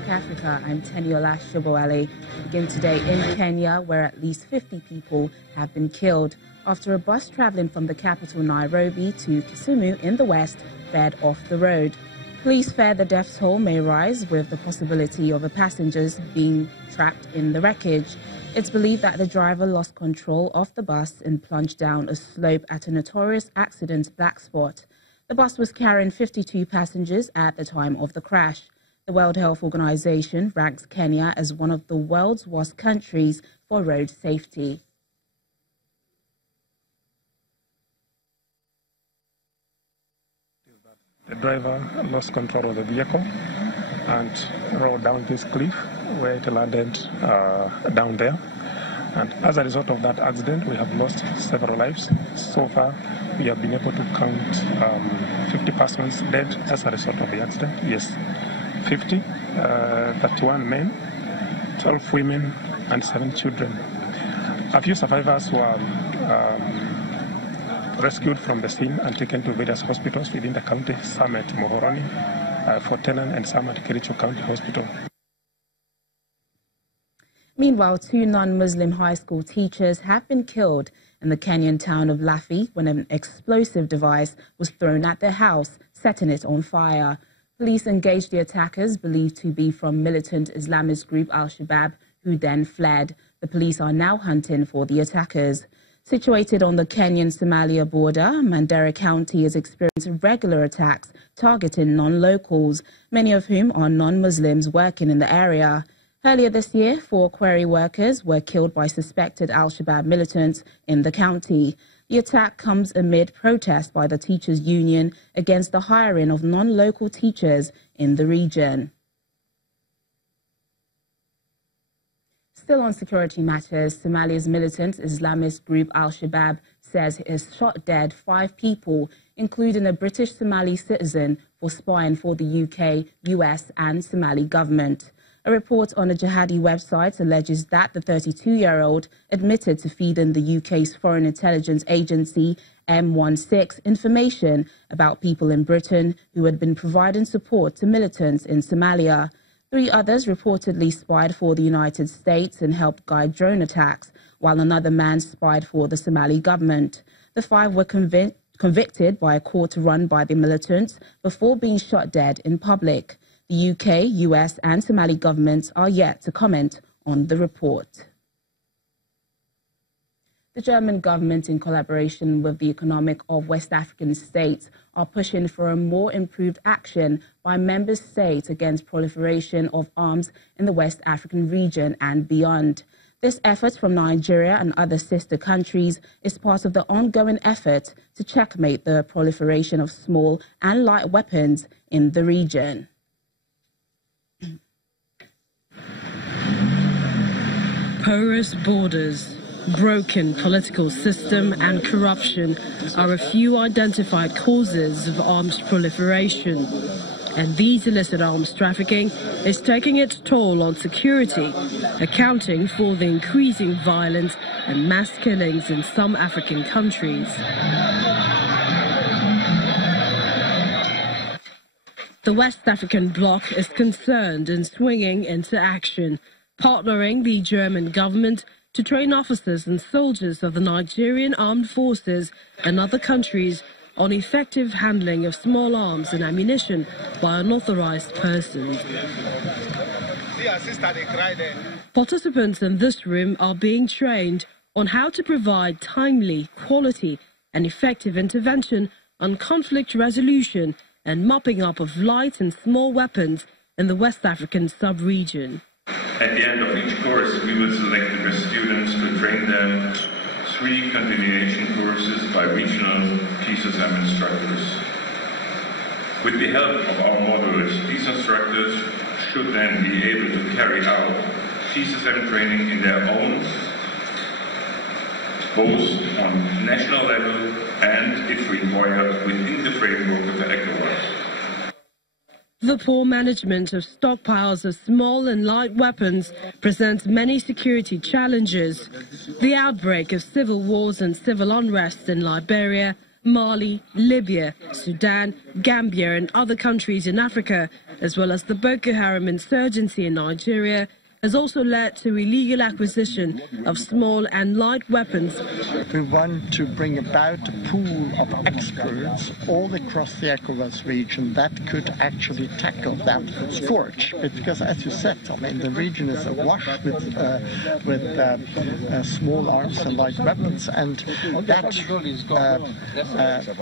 Network Africa, I'm Teniola Shobowale. We begin today in Kenya, where at least 50 people have been killed after a bus traveling from the capital Nairobi to Kisumu in the west veered off the road. Police fear the death toll may rise, with the possibility of the passengers being trapped in the wreckage. It's believed that the driver lost control of the bus and plunged down a slope at a notorious accident black spot. The bus was carrying 52 passengers at the time of the crash. The World Health Organization ranks Kenya as one of the world's worst countries for road safety. The driver lost control of the vehicle and rolled down this cliff where it landed down there. And as a result of that accident, we have lost several lives. So far, we have been able to count 50 persons dead as a result of the accident. Yes, 50, 31 men, 12 women, and 7 children. A few survivors were rescued from the scene and taken to various hospitals within the county, some at Mohoroni, Fort Tenan, and some at Kericho County Hospital. Meanwhile, 2 non-Muslim high school teachers have been killed in the Kenyan town of Lafi when an explosive device was thrown at their house, setting it on fire. Police engaged the attackers, believed to be from militant Islamist group Al-Shabab, who then fled. The police are now hunting for the attackers. Situated on the Kenyan-Somalia border, Mandera County is experiencing regular attacks targeting non-locals, many of whom are non-Muslims working in the area. Earlier this year, 4 quarry workers were killed by suspected Al-Shabaab militants in the county. The attack comes amid protest by the teachers' union against the hiring of non-local teachers in the region. Still on security matters, Somalia's militant Islamist group Al-Shabaab says it has shot dead 5 people, including a British Somali citizen, for spying for the UK, US and Somali government. A report on a jihadi website alleges that the 32-year-old admitted to feeding the UK's Foreign Intelligence Agency, M16, information about people in Britain who had been providing support to militants in Somalia. 3 others reportedly spied for the United States and helped guide drone attacks, while another man spied for the Somali government. The 5 were convicted by a court run by the militants before being shot dead in public. The UK, US and Somali governments are yet to comment on the report. The German government, in collaboration with the Economic of West African States, are pushing for a more improved action by member states against proliferation of arms in the West African region and beyond. This effort from Nigeria and other sister countries is part of the ongoing effort to checkmate the proliferation of small and light weapons in the region. Porous borders, broken political system and corruption are a few identified causes of arms proliferation. And these illicit arms trafficking is taking its toll on security, accounting for the increasing violence and mass killings in some African countries. The West African bloc is concerned and swinging into action, partnering the German government to train officers and soldiers of the Nigerian armed forces and other countries on effective handling of small arms and ammunition by unauthorized persons. Participants in this room are being trained on how to provide timely, quality and effective intervention on conflict resolution and mopping up of light and small weapons in the West African sub-region. At the end of each course, we will select the best students to train them 3 continuation courses by regional PSSM instructors. With the help of our modules, these instructors should then be able to carry out PSSM training in their own, both on national level and, if required, within the framework of the ECOWAS. The poor management of stockpiles of small and light weapons presents many security challenges. The outbreak of civil wars and civil unrest in Liberia Mali, Libya, Sudan, Gambia and other countries in Africa, as well as the Boko Haram insurgency in Nigeria, has also led to illegal acquisition of small and light weapons. We want to bring about a pool of experts all across the ECOWAS region that could actually tackle that scourge. Because, as you said, I mean, the region is awash with small arms and light weapons, and that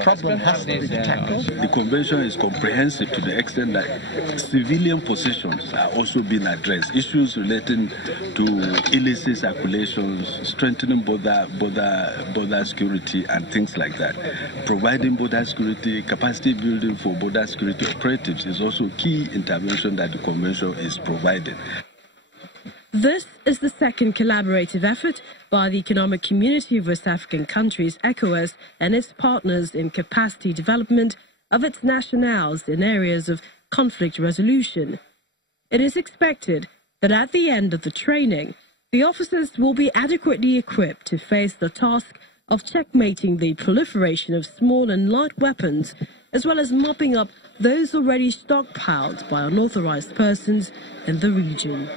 problem has to be tackled. The convention is comprehensive to the extent that civilian positions are also being addressed. Issues relating to illicit circulations, strengthening border security and things like that. Providing border security, capacity building for border security operatives is also key intervention that the convention is providing. This is the second collaborative effort by the Economic Community of West African Countries, ECOWAS, and its partners in capacity development of its nationals in areas of conflict resolution. It is expected that at the end of the training, the officers will be adequately equipped to face the task of checkmating the proliferation of small and light weapons, as well as mopping up those already stockpiled by unauthorized persons in the region.